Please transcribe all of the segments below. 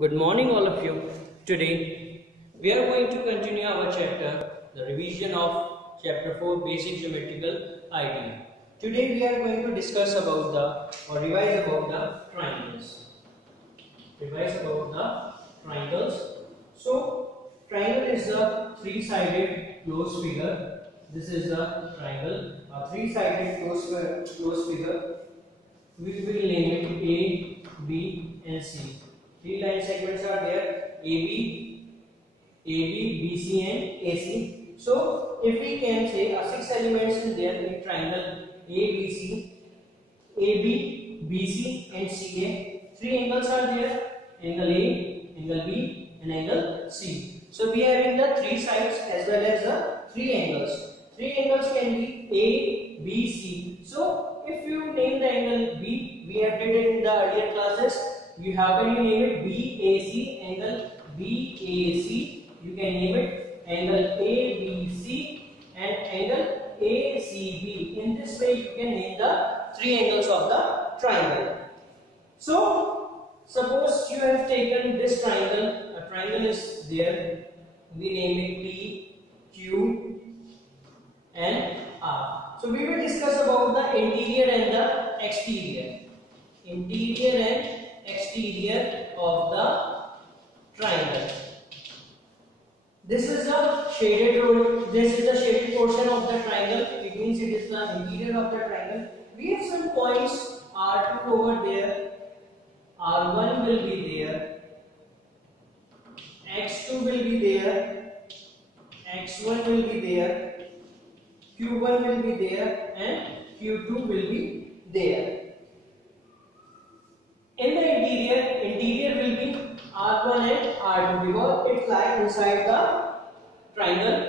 Good morning all of you. Today we are going to continue our chapter, the revision of chapter 4 basic geometrical idea. Today we are going to discuss about revise about the triangles. So triangle is a three-sided closed figure. This is the triangle, a three-sided closed figure. We will name it A, B and C. Three line segments are there, AB, BC and AC. So if we can say 6 elements in there in triangle ABC, AB, BC and CA. Three angles are there, angle A, angle B and angle C. So we are having the three sides as well as the three angles. Three angles can be A, B, C. So if you name the angle B, we have did it in the earlier classes. You have to name it BAC, angle BAC. You can name it angle ABC and angle ACB. In this way, you can name the three angles of the triangle. So, suppose you have taken this triangle. A triangle is there. We name it P, Q, and R. So, we will discuss about the interior and the exterior. Interior and exterior of the triangle. This is a shaded road. This is the shaded portion of the triangle. It means it is the interior of the triangle. We have some points R2 over there. R1 will be there. X2 will be there. X1 will be there. Q1 will be there and Q2 will be there. In the interior will be R1 and R2 because it lies inside the triangle.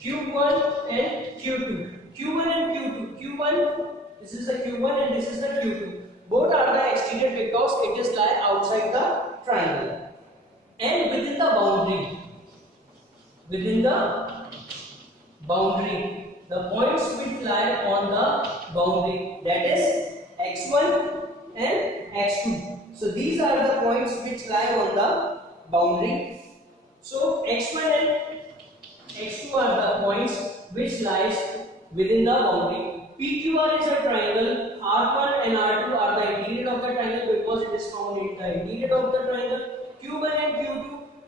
Q1 and Q2. Q1 and Q2. Q1, this is the Q1 and this is the Q2. Both are the exterior because it is lie outside the triangle. And within the boundary, the points which lie on the boundary, that is X1 and X2. So these are the points which lie on the boundary. So X1 and X2 are the points which lies within the boundary. PQR is a triangle. R1 and R2 are the interior of the triangle because it is found in the interior of the triangle. Q1 and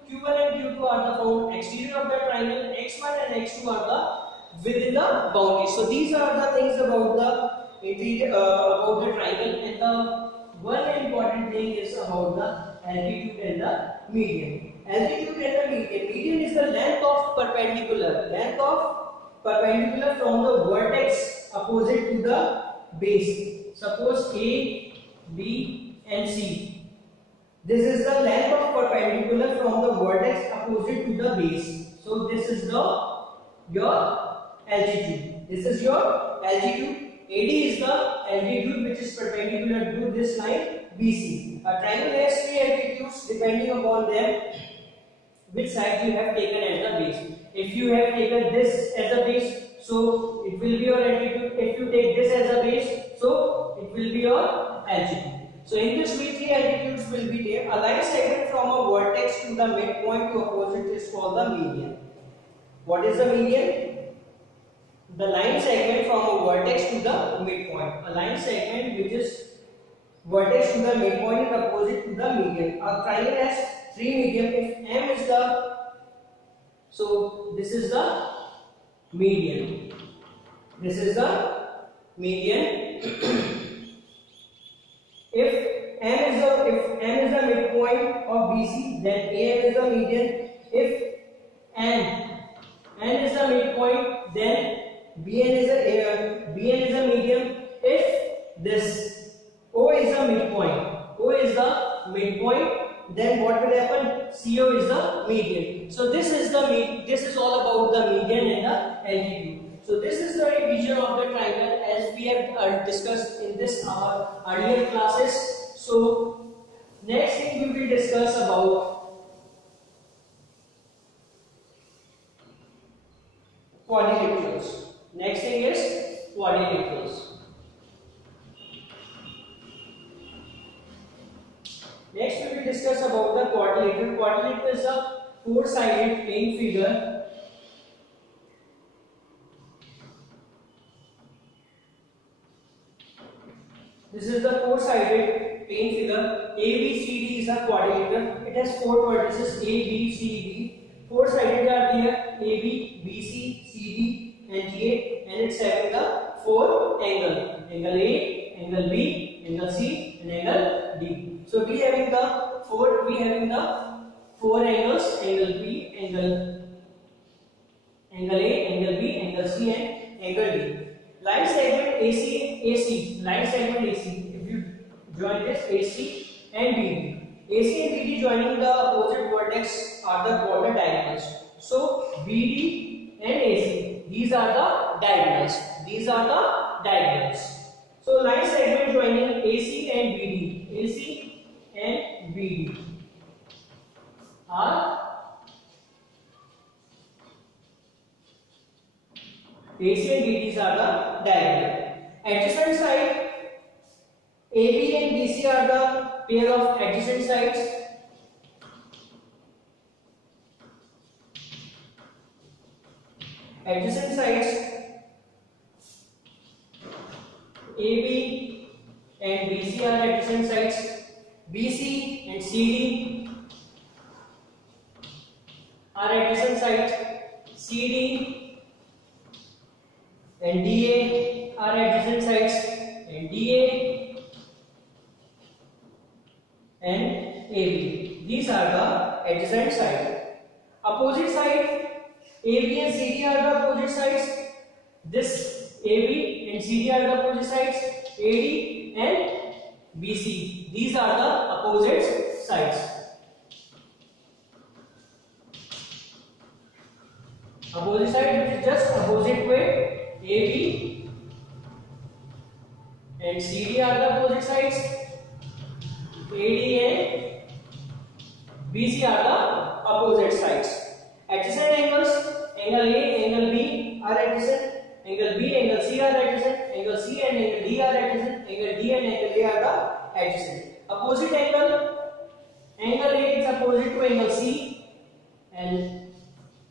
Q2 are the found exterior of the triangle. X1 and X2 are the within the boundary. So these are the things about the interior about the triangle, and the one important thing is about the altitude and the median. Altitude and the median. Median is the length of perpendicular from the vertex opposite to the base. Suppose A, B and C. This is the length of perpendicular from the vertex opposite to the base. So this is your altitude. This is your altitude. AD is the altitude which is perpendicular to this line BC. A triangle has three altitudes depending upon them which side you have taken as the base. If you have taken this as a base, so it will be your altitude. If you take this as a base, so it will be your altitude. So in this way, three altitudes will be there. A line segment from a vertex to the midpoint to opposite is called the median. What is the median? The line segment from a vertex to the midpoint. A line segment which is vertex to the midpoint is opposite to the median. A triangle has three median. If M is the, so this is the median. This is the median. If M is the midpoint of BC, then AM is the median. If N is the midpoint, then BN is a median. If this O is the midpoint, then what will happen? CO is the median. So this is all about the median and the altitude. So this is the revision of the triangle as we have discussed in this our earlier classes. So next thing we will discuss about quadrilaterals. Next thing is quadrilaterals. Next we we discuss about the quadrilateral. Quadrilateral is a four-sided plane figure. This is the four-sided plane figure. ABCD is a quadrilateral. It has four vertices ABCD. Four-sided are there AB, BC, CD, and GA, and it's having the four angles: angle A, angle B, angle C, and angle D. So we having the four angles: angle B, angle A, angle B, angle C, and angle D. Line segment AC, line segment AC. If you join this AC and BD, AC and BD joining the opposite vertex are the border diagonals. So BD and AC, these are the diagonals. These are the diagonals. So line segment joining AC and BD, AC and BD are AC and BDs are the diagonal. Adjacent side, AB and BC are the pair of adjacent sides. Adjacent sides, AB and BC are adjacent sides. BC and CD are adjacent sides. CD and DA are adjacent sides, and DA and AB, these are the adjacent sides. Opposite side, AB and CD are the opposite sides. This AB and CD are the opposite sides. AD and BC, these are the opposite sides. Opposite side, which is just opposite way. AB and CD are the opposite sides. AD and BC are the opposite sides. Adjacent angles, angle A, angle B are adjacent. Angle B, angle C are adjacent. Angle C and angle D are adjacent. Angle D and angle A are the adjacent. Opposite angle, angle A is opposite to angle C, and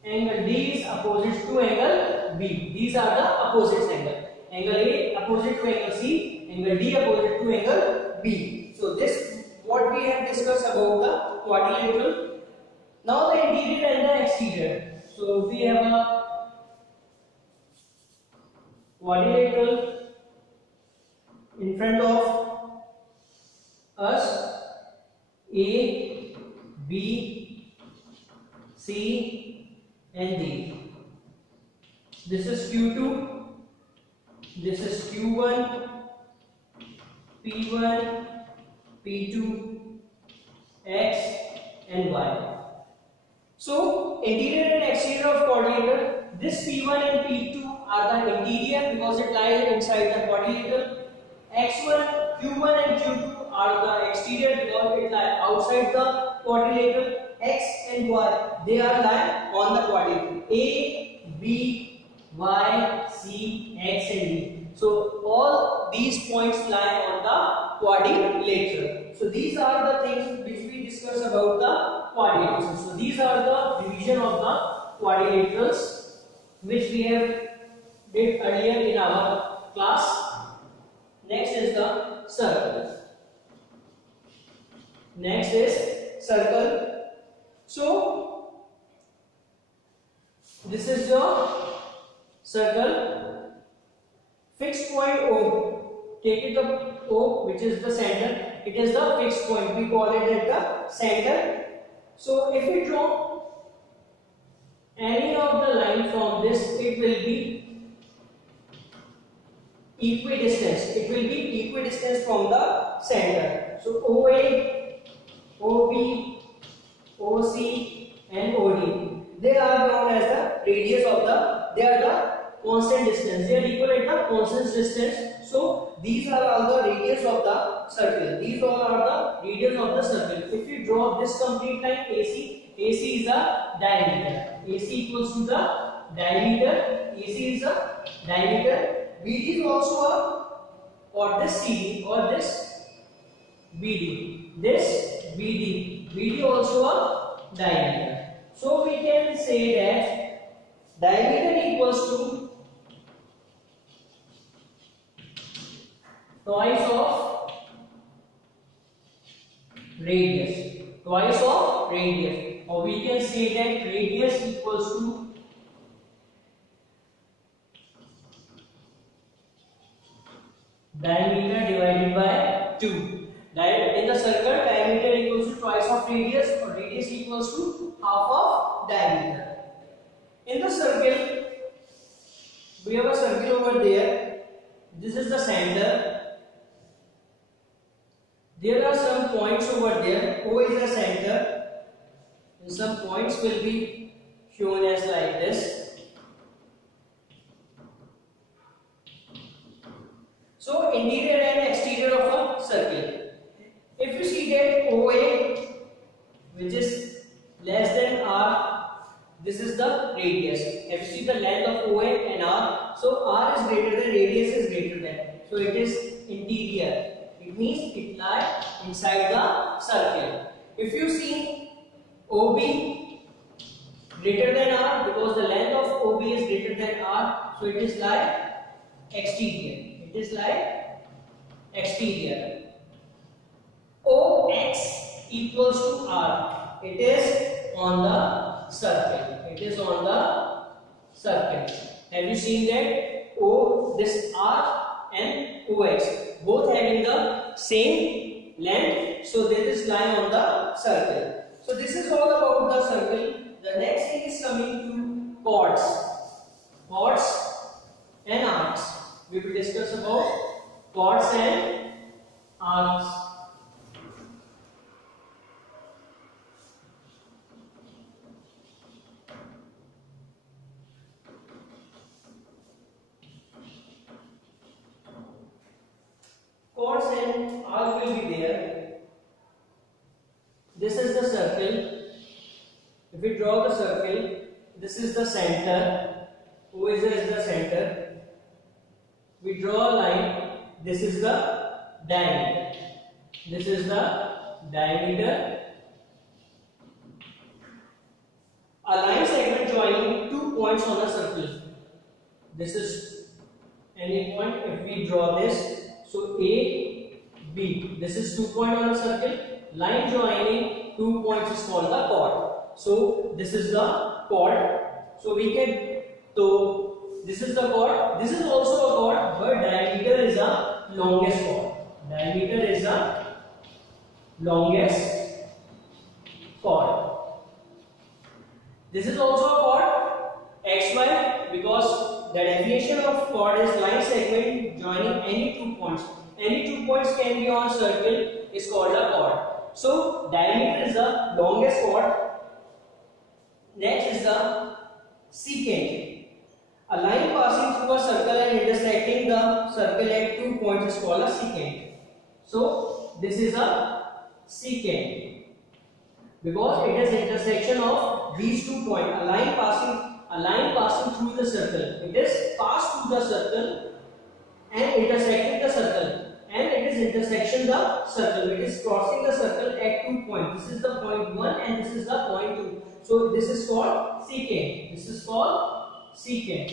angle D is opposite to angle B. These are the opposite angles. Angle A opposite to angle C, angle D opposite to angle B. So this what we have discussed about the quadrilateral. Now the interior and the exterior. So we have a quadrilateral in front of us. A, B, C, and D. This is Q2, this is Q1, P1, P2, X and Y. So interior and exterior of quadrilateral. This P1 and P2 are the interior because it lies inside the quadrilateral. X1, Q1 and Q2 are the exterior because it lies outside the quadrilateral. X and Y, they are lying on the quadrilateral. A, B, Y, C, X and D. So all these points lie on the quadrilateral. So these are the things which we discussed about the quadrilaterals. So these are the division of the quadrilaterals which we have did earlier in our class. Next is the circle. Next is circle. So this is your circle. Fixed point O. Take it up O, which is the center. It is the fixed point. We call it at the center. So if we draw any of the line from this, it will be equidistant. It will be equidistant from the center. So OA, OB, OC and OD, they are known as the radius of the, they are the constant distance, they are equal at the constant distance. So these are all the radius of the circle. These all are the radius of the circle. If you draw this complete line AC, AC is the diameter. AC equals to the diameter. AC is the diameter. BD is also a, or this CD or this BD. This BD. BD also a diameter. So we can say that diameter equals to twice of radius. Twice of radius. Or we can say that radius equals to diameter divided by 2. In the circle, diameter equals to twice of radius, or radius equals to half of diameter. In the circle, we have a circle over there. This is the center. There are some points over there. O is the center. And some points will be shown as like this. So, interior and exterior of a circle. If you see that OA, which is less than R, this is the radius. If you see the length of OA and R, so R is greater than, radius is greater than. So it is interior. It means it lies inside the circle. If you see OB greater than R, because the length of OB is greater than R, so it is like exterior. It is like exterior. OX equals to R. It is on the circle. It is on the circle. Have you seen that? O, this R and OX both having the same length, so this is lying on the circle. So this is all about the circle. The next thing is coming to chords. Chords and arcs. We will discuss about chords and arcs. Chords and arcs will be there. This is the circle. If we draw the circle, this is the center. O is the center. We draw a line. This is the diameter. This is the diameter. A line segment joining 2 points on a circle. This is any point. If we draw this, so A, B. This is 2 points on a circle. Line joining 2 points is called the chord. So this is the chord. So we can this is the chord. This is also a chord, but diameter is the longest chord. Diameter is the longest chord. This is also a chord XY, because the definition of chord is line segment joining any 2 points. Any 2 points can be on circle is called a chord. So diameter is the longest chord. Next is the secant. A line passing through a circle and intersecting the circle at 2 points is called a secant. So this is a secant because it is intersection of these 2 points. A line passing through the circle. It is passed through the circle and intersecting the circle, and it is intersection the circle. It is crossing the circle at 2 points. This is the point 1 and this is the point 2. So this is called secant. This is called secant.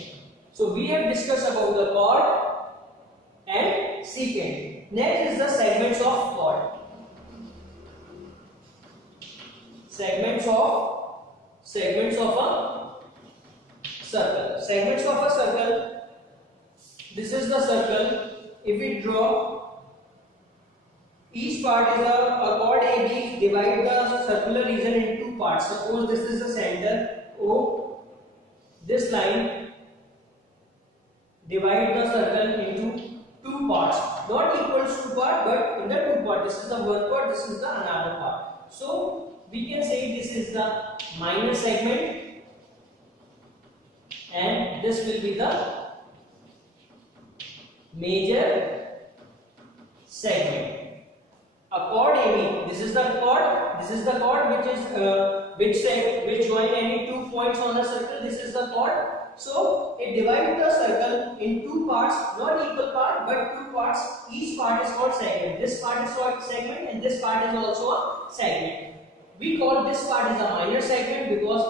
So we have discussed about the chord and secant. Next is the segments of chord. Segments of a circle. Segments of a circle. This is the circle. If we draw, each part is a chord AB. Divide the circular region into 2 parts. Suppose this is the center O. This line divide the circle into 2 parts. Not equals 2 parts, but in the 2 parts. This is the one part. This is the another part. So we can say this is the minor segment, and this will be the major segment. A chord AB. This is the chord. This is the chord which is which join any 2 points on a circle. This is the chord. So it divides the circle in two parts, not equal part but two parts. Each part is called segment. This part is called segment and this part is also a segment. We call this part is a minor segment because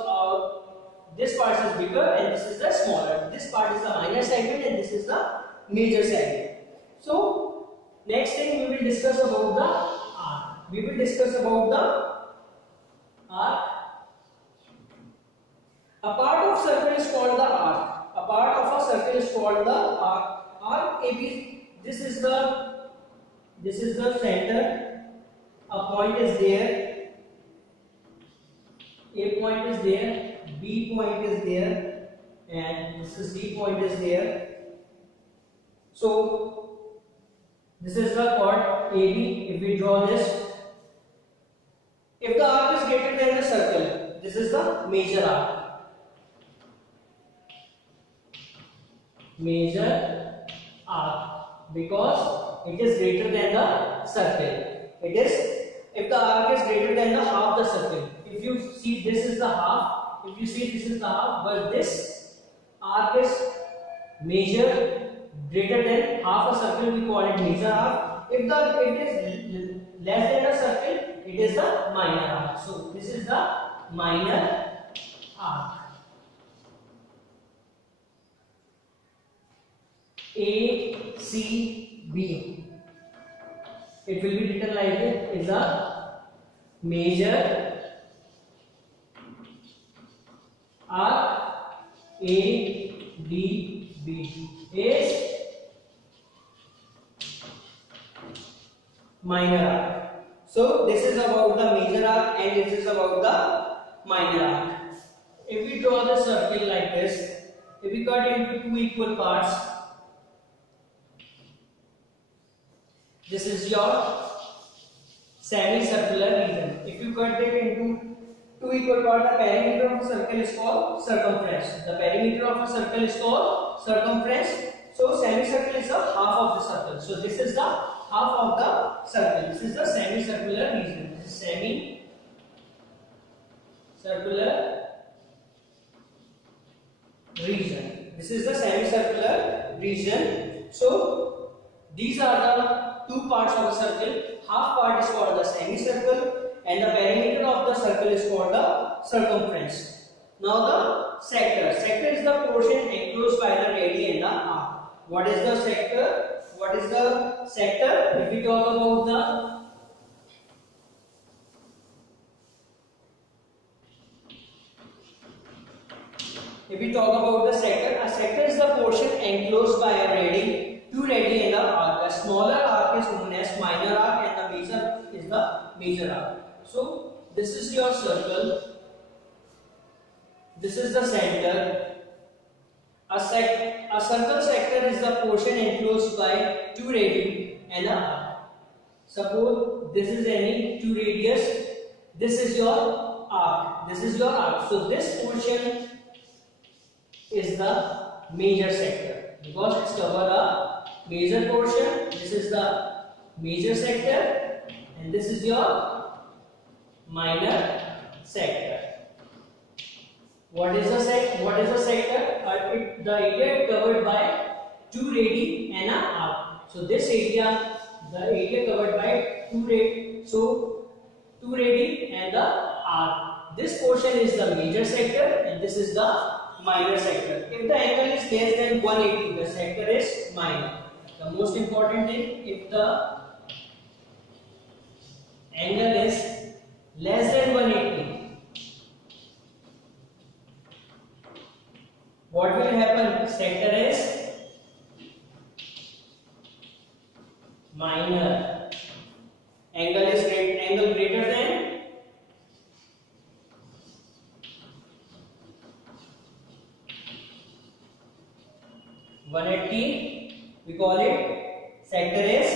this part is bigger and this is the smaller. This part is the minor segment and this is the major segment. So next thing we will discuss about the arc. We will discuss about the arc. A part of circle is called the arc. A part of a circle is called the arc. Arc AB. This is the center. A point is there. A point is there. B point is there, and this is D point is there. So this is the chord AB. If we draw this, if the arc is greater than the circle, this is the major arc. Major arc, because it is greater than the circle. It is if the arc is greater than the half the circle. If you see, this is the half. If you see, this is the half, but this arc is major, greater than half a circle, we call it major arc. If it is less than a circle, it is the minor arc. So this is the minor arc. ACB. It will be written like this: is a major arc. ADB is minor arc. So this is about the major arc and this is about the minor arc. If we draw the circle like this, if we cut into two equal parts, this is your semicircular region. If you cut it into two equal parts, the perimeter of a circle is called circumference. The perimeter of a circle is called circumference. So semicircle is the half of the circle. So this is the half of the circle. This is the semicircular region. This is semicircular region. This is the semicircular region. So these are the two parts of a circle. Half part is called the semicircle and the perimeter of the circle is called the circumference. Now the sector. Sector is the portion enclosed by the radii and the arc. What is the sector? What is the sector? If we talk about the sector, a sector is the portion enclosed by a radii, two radii and the arc. The smaller arc is known as minor arc and the major is the major arc. So this is your circle. This is the center. A circle sector is the portion enclosed by two radii and a arc. Suppose this is any two radius. This is your arc. This is your arc. So this portion is the major sector because it's covered a major portion. This is the major sector and this is your minor sector. What is the sector? The area covered by two radii and an arc. So this area, the area covered by two radii. So two radii and the arc. This portion is the major sector and this is the minor sector. If the angle is less than 180, the sector is minor. The most important thing, if the angle is less than 180, what will happen? Sector is minor. Angle is greater than 180. We call it sector is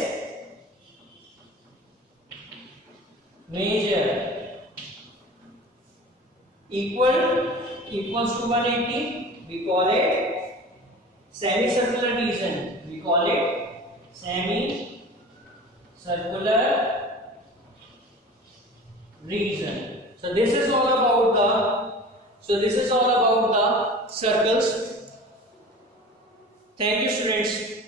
major. Equals to 180. We call it semicircular region. We call it semicircular region. So this is all about the circles. Thank you, students.